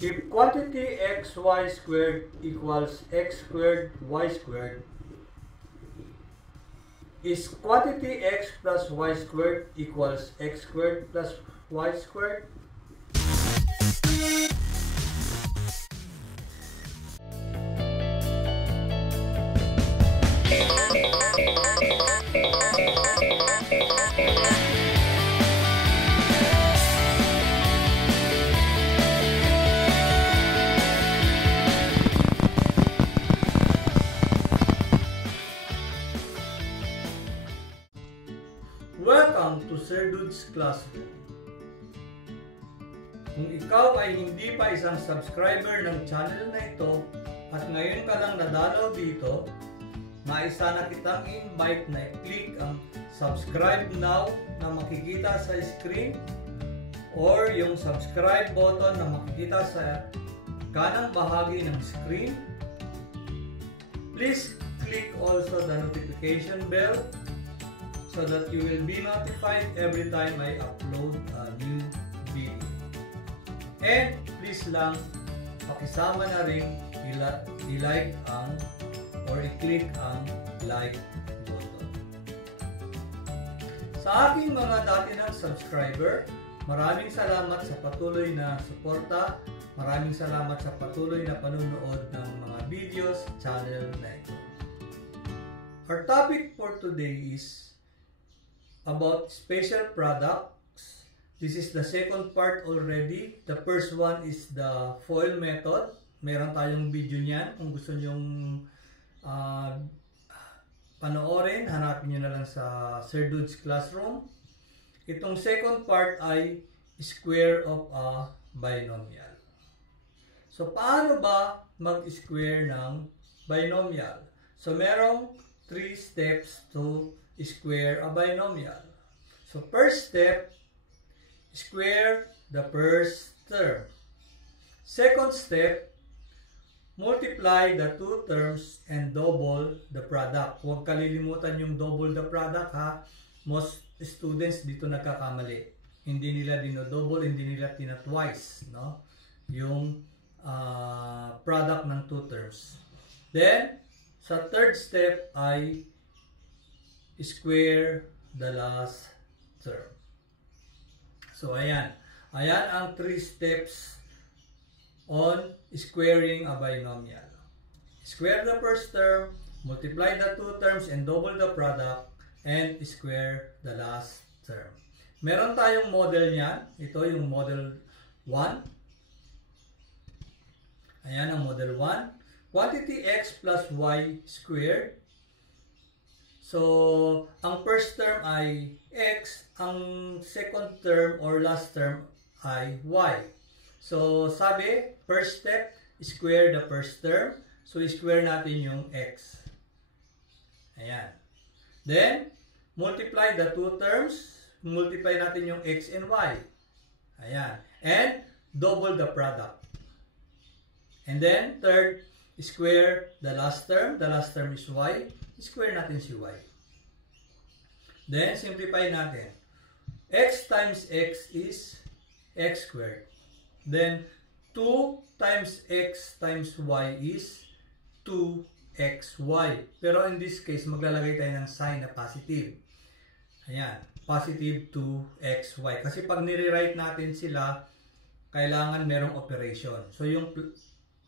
If quantity xy squared equals x squared y squared, is quantity x plus y squared equals x squared plus y squared? Welcome to Sir Dude's Classroom. Kung ikaw ay hindi pa isang subscriber ng channel na ito at ngayon ka lang nadalaw dito, naisa na kitang invite na i-click ang subscribe now na makikita sa screen or yung subscribe button na makikita sa kanang bahagi ng screen. Please click also the notification bell so that you will be notified every time I upload a new video. And please lang, pakisama na rin i-like ang or i-click ang like button. Sa aking mga dati ng subscriber, maraming salamat sa patuloy na suporta, maraming salamat sa patuloy na panunood ng mga videos sa channel na ito. Our topic for today is about special products. This is the second part already. The first one is the FOIL method. Meron tayong video niyan. Kung gusto nyong panoorin, hanapin nyo na lang sa Sir Dude's Classroom. Itong second part ay square of a binomial. So, paano ba mag-square ng binomial? So, merong 3 steps to square a binomial. So, first step, square the first term. Second step, multiply the two terms and double the product. Huwag kalilimutan yung double the product ha. Most students dito nagkakamali. Hindi nila dino-double, hindi nila tina-twice, no? Yung product ng two terms. Then, sa third step ay square the last term. So, ayan. Ayan ang 3 steps on squaring a binomial. Square the first term, multiply the two terms and double the product, and square the last term. Meron tayong model niyan. Ito yung model 1. Ayan ang model 1. Quantity x plus y squared. So, ang first term ay x, ang second term or last term ay y. So, sabi, first step, square the first term. So, square natin yung x. Ayan. Then, multiply the two terms. Multiply natin yung x and y. Ayan. And, double the product. And then, third, square the last term. The last term is y. Square natin si y. Then, simplify natin. X times x is x squared. Then, 2 times x times y is 2xy. Pero in this case, maglalagay tayo ng sign na positive. Ayan. Positive 2xy. Kasi pag nire-write natin sila, kailangan merong operation. So, yung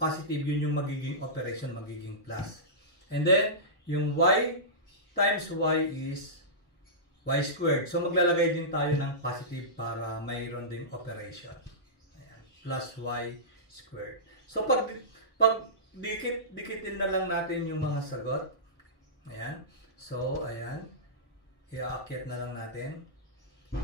positive, yun yung magiging operation, magiging plus. And then, yung y times y is y squared. So, maglalagay din tayo ng positive para mayroon din operation. Ayan. Plus y squared. So, pag dikitin na lang natin yung mga sagot. Ayan. So, ayan. Iaakyat na lang natin.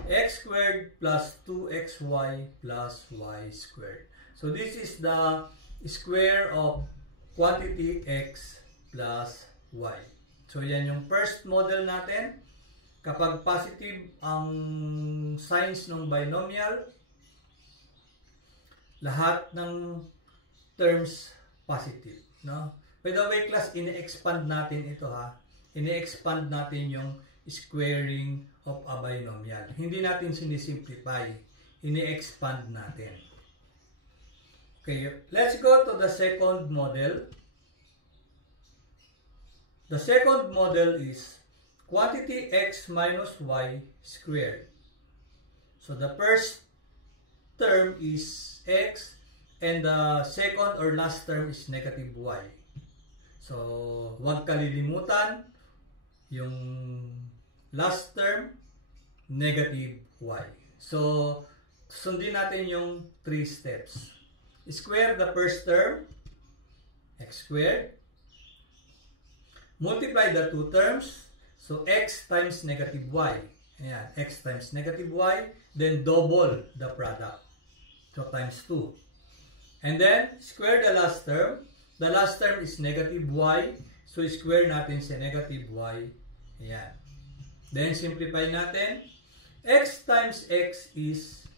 X squared plus 2xy plus y squared. So, this is the square of quantity x plus y. So, yan yung first model natin. Kapag positive ang signs ng binomial, lahat ng terms positive. No? By the way, class, ini-expand natin ito ha. Ini-expand natin yung squaring of a binomial. Hindi natin sinisimplify. Ini-expand natin. Okay, let's go to the second model. The second model is quantity x minus y squared. So the first term is x and the second or last term is negative y. So huwag kalilimutan yung last term negative y. So sundin natin yung 3 steps. Square the first term, x squared. Multiply the two terms, so x times negative y. Ayan, x times negative y. Then double the product. So times 2. And then square the last term. The last term is negative y. So square natin sa negative y. Ayan. Then simplify natin. X times x is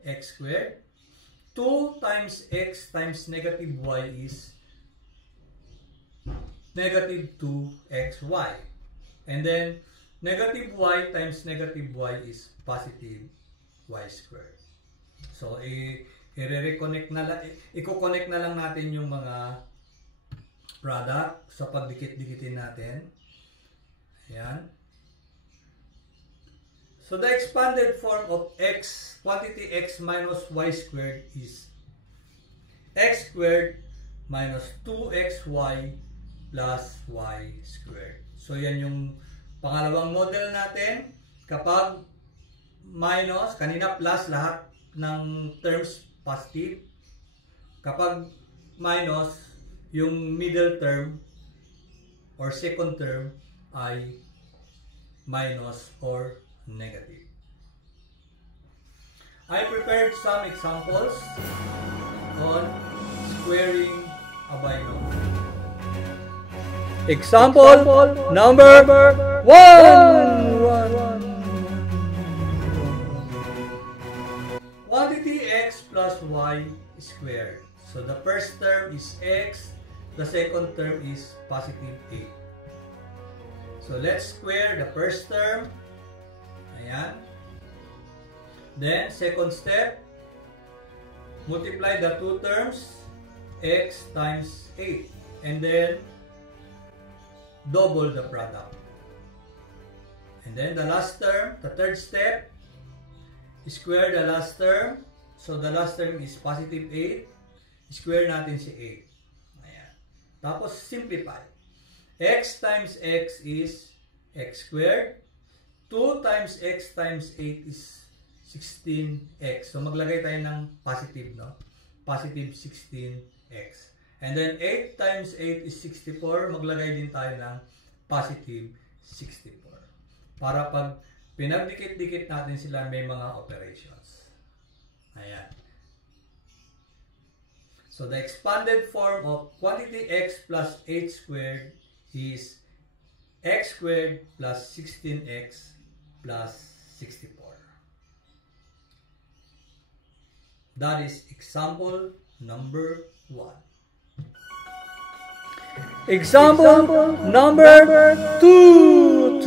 x squared. 2 times x times negative y is negative 2xy. And then, negative y times negative y is positive y squared. So, i-reconnect na lang, i-connect na lang natin yung mga product sa pagdikit-dikitin natin. Ayan. So, the expanded form of x, quantity x minus y squared is x squared minus 2xy plus y squared. So, yan yung pangalawang model natin. Kapag minus, kanina plus lahat ng terms positive. Kapag minus, yung middle term or second term ay minus or negative. I prepared some examples on squaring a binomial. Example number 1. Quantity x plus y squared. So the first term is x, the second term is positive 8. So let's square the first term. Ayan. Then, second step, multiply the two terms, x times 8. And then, double the product. And then, the last term, the third step, square the last term. So, the last term is positive 8. Square natin si 8. Ayan. Tapos, simplify. X times x is x squared. 2 times x times 8 is 16x. So, maglagay tayo ng positive, no? Positive 16x. And then, 8 times 8 is 64. Maglagay din tayo ng positive 64. Para pag pinagdikit-dikit natin sila, may mga operations. Ayan. So, the expanded form of quantity x plus 8 squared is x squared plus 16x plus 64. That is example number 1. Example number 2.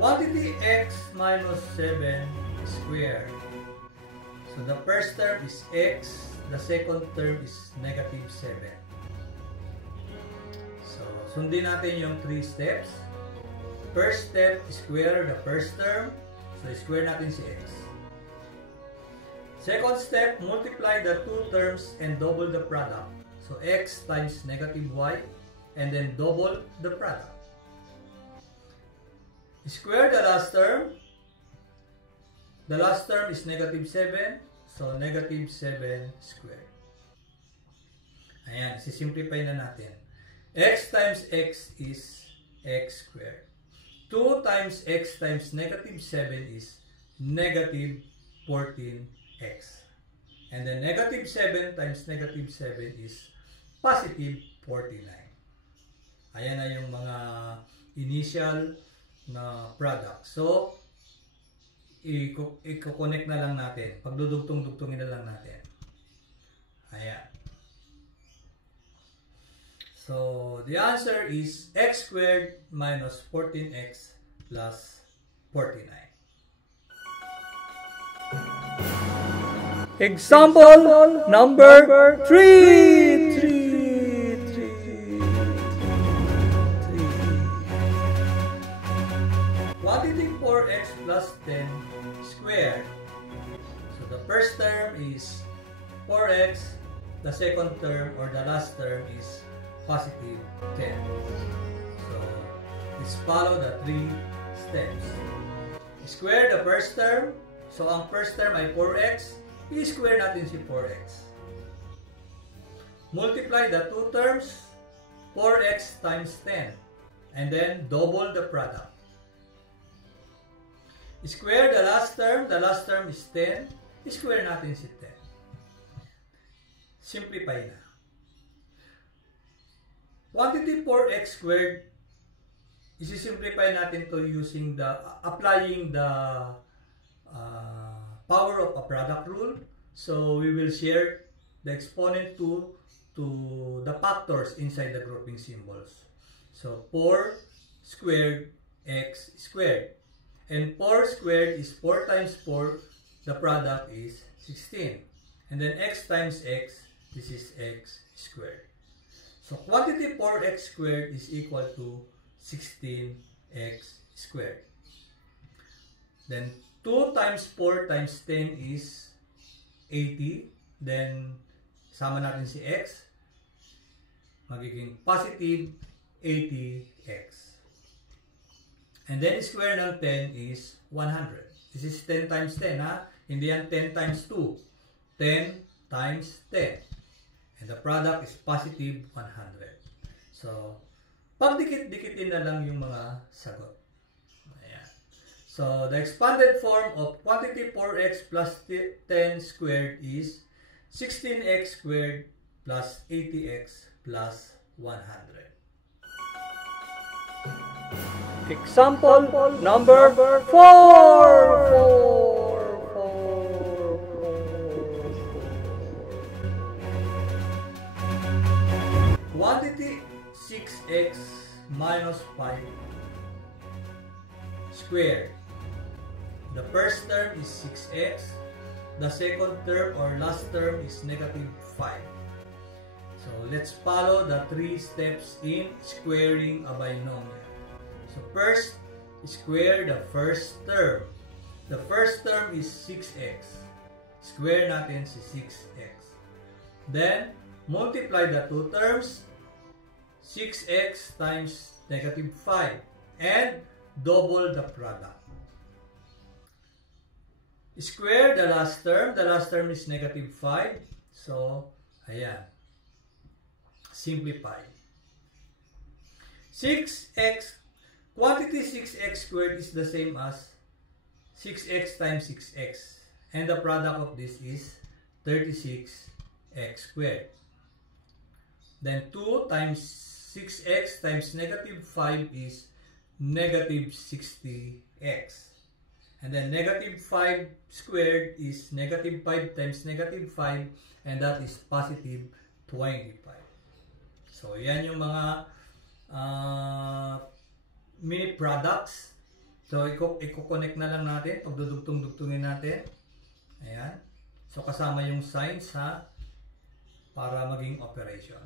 Quantity x minus 7 squared. So the first term is x, the second term is negative 7. So, sundin natin yung 3 steps. First step, square the first term. So, square natin si x. Second step, multiply the two terms and double the product. So, x times negative y and then double the product. Square the last term. The last term is negative 7. So, negative 7 squared. Ayan, sisimplify na natin. X times x is x squared. 2 times x times negative 7 is negative 14x. And then negative 7 times negative 7 is positive 49. Ayan na yung mga initial na product. So, i-connect na lang natin. Pagdudugtong-dugtongin na lang natin. Ayan. So, the answer is x squared minus 14x plus 49. Example number 3. Quantity 4x plus 10 squared. So the first term is 4x, the second term or the last term is positive 10. So let's follow the 3 steps. Square the first term. So ang first term ay 4x. I-square natin si 4x. Multiply the two terms, 4x times 10. And then double the product. Square the last term is 10. I-square natin si 10. Simplify na. Quantity 4x squared, isi-simplify natin to using applying the power of a product rule. So we will share the exponent to the factors inside the grouping symbols. So 4 squared x squared. And 4 squared is 4 times 4. The product is 16. And then x times x, this is x squared. So quantity 4x squared is equal to 16x squared. Then 2 times 4 times 10 is 80. Then, sama natin si x. Magiging positive 80x. And then, square ng 10 is 100. This is 10 times 10, ha? Hindi yan 10 times 2. 10 times 10. And the product is positive 100. So, pagdikit-dikitin na lang yung mga sagot. So, the expanded form of quantity 4x plus 10 squared is 16x squared plus 80x plus 100. Example number 4. Quantity 6x minus 5 squared. The first term is 6x. The second term or last term is negative 5. So let's follow the 3 steps in squaring a binomial. So first, square the first term. The first term is 6x. Square natin si 6x. Then, multiply the two terms. 6x times negative 5. And double the product. Square the last term. The last term is negative 5. So, ayan. Simplify. 6x, quantity 6x squared is the same as 6x times 6x. And the product of this is 36x squared. Then 2 times 6x times negative 5 is negative 60x. And then negative 5 squared is negative 5 times negative 5, and that is positive 25. So, yan yung mga mini products. So, i-connect na lang natin. Pagdudugtong-dugtungin natin. Ayan. So, kasama yung signs, ha? Para maging operation.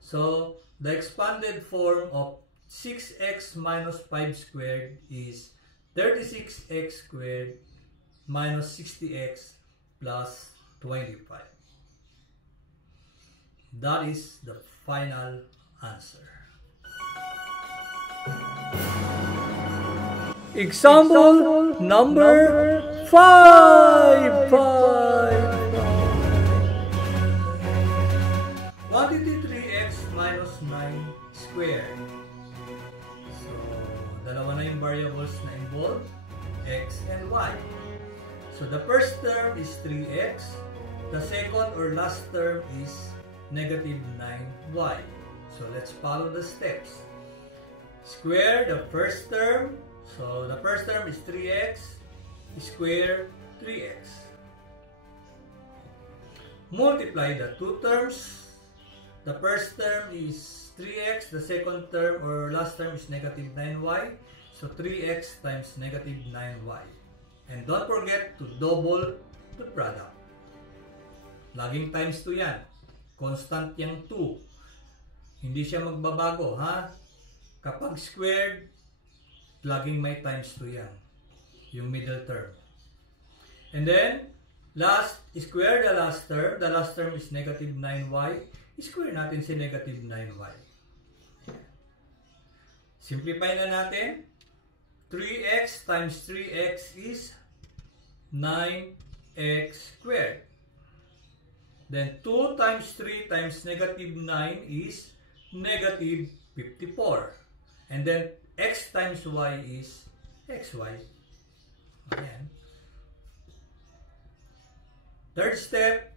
So, the expanded form of 6x minus 5 squared is 36x squared minus 60x plus 25. That is the final answer. Example number 5. Quantity 3x minus 9 squared. Dalawa na yung variables na involved, x and y. So the first term is 3x. The second or last term is negative 9y. So let's follow the steps. Square the first term. So the first term is 3x. Square 3x. Multiply the two terms. The first term is 3x, the second term or last term is negative 9y. So 3x times negative 9y. And don't forget to double the product. Laging times 2 yan. Constant yung 2. Hindi siya magbabago, ha? Kapag squared, laging may times 2 yan. Yung middle term. And then, square the last term. The last term is negative 9y. Square natin si negative 9y. Simplify na natin. 3x times 3x is 9x squared. Then 2 times 3 times negative 9 is negative 54. And then x times y is xy. Ayan. Third step,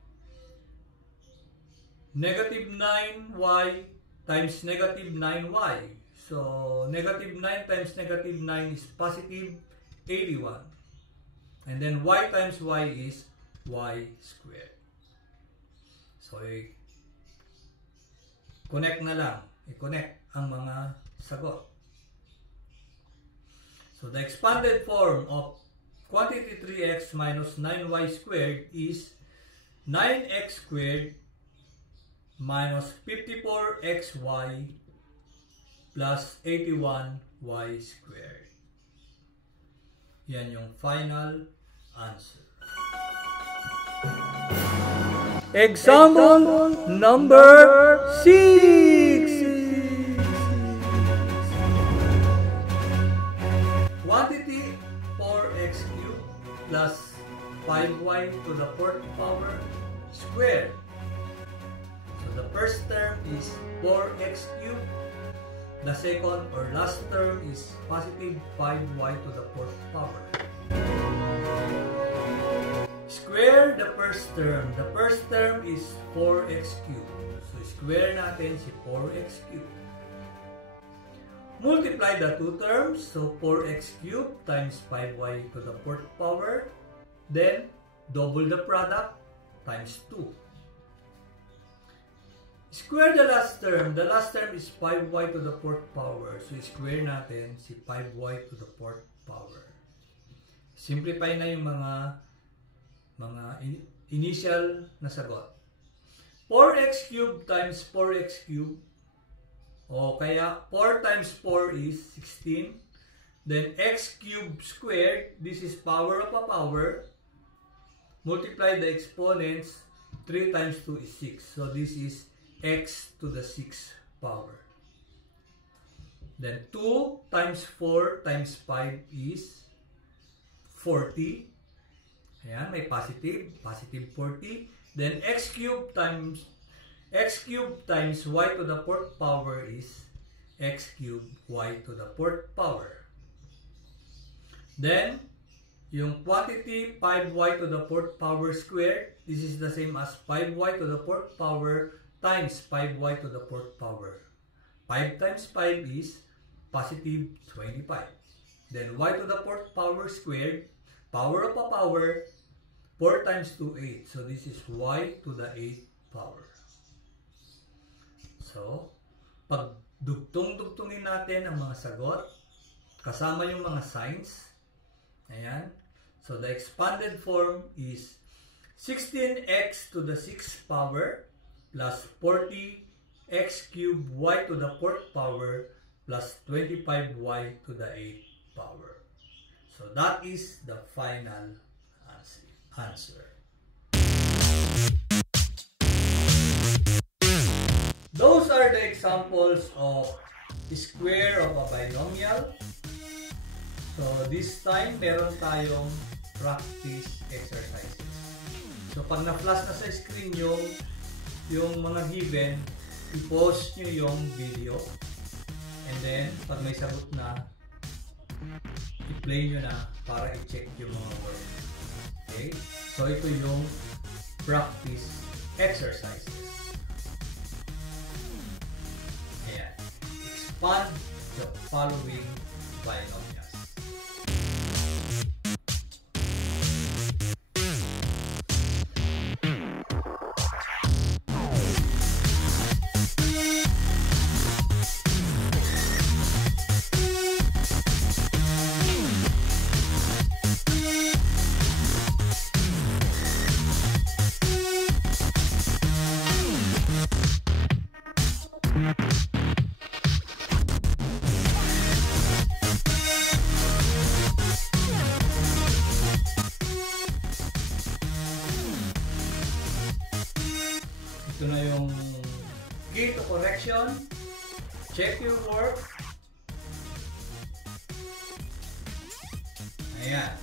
negative 9y times negative 9y. So, negative 9 times negative 9 is positive 81. And then y times y is y squared. So, i-connect na lang. I-connect ang mga sagot. So, the expanded form of quantity 3x minus 9y squared is 9x squared minus 54xy plus 81y squared. Yan yung final answer. Example number 6. Quantity 4x cubed plus 5y to the 4th power squared. So the first term is 4x cubed. The second or last term is positive 5y to the 4th power. Square the first term. The first term is 4x cubed. So square natin si 4x cubed. Multiply the two terms. So 4x cubed times 5y to the 4th power. Then double the product times 2. Square the last term. The last term is 5y to the 4th power. So, square natin si 5y to the 4th power. Simplify na yung mga initial na sagot. 4x cubed times 4x cubed. O kaya 4 times 4 is 16. Then x cubed squared. This is power of a power. Multiply the exponents. 3 times 2 is 6. So, this is x to the 6th power. Then 2 times 4 times 5 is 40. Ayan, may positive 40. Then x cubed times y to the 4th power is x cubed y to the 4th power. Then, yung quantity 5y to the 4th power squared, this is the same as 5y to the 4th power times 5y to the 4th power. 5 times 5 is positive 25. Then y to the 4th power squared, power of a power, 4 times 2, 8. So this is y to the 8th power. So, pag dugtong-dugtungin natin ang mga sagot, kasama yung mga signs, ayan. So the expanded form is 16x to the 6th power plus 40x cubed y to the 4th power plus 25y to the 8th power. So that is the final answer. Those are the examples of square of a binomial. So this time, meron tayong practice exercises. So pag na-flash na sa screen yung mga given, i-pause nyo yung video. And then, pag may sagot na, i-play nyo na para i-check yung mga words. Okay? So, ito yung practice exercises. Ayan. Expand the following binomials. reflection, check your work. Ayan.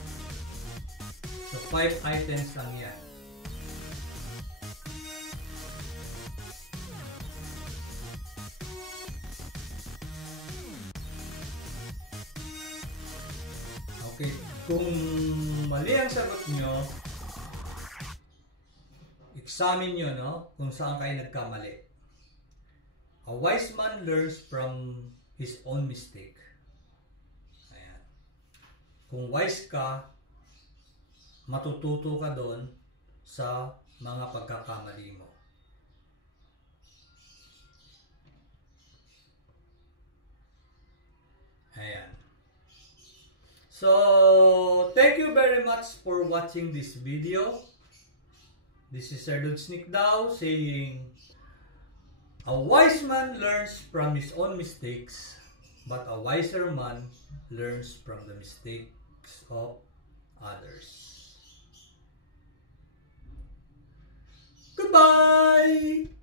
So, 5 items lang yan. Okay. Kung mali ang sagot nyo, examine nyo, no? Kung saan kayo nagkamali. A wise man learns from his own mistake. Ayan. Kung wise ka, matututo ka doon sa mga pagkakamali mo. Ayan. So, thank you very much for watching this video. This is Sir Dudsnik Daw saying, a wise man learns from his own mistakes, but a wiser man learns from the mistakes of others. Goodbye!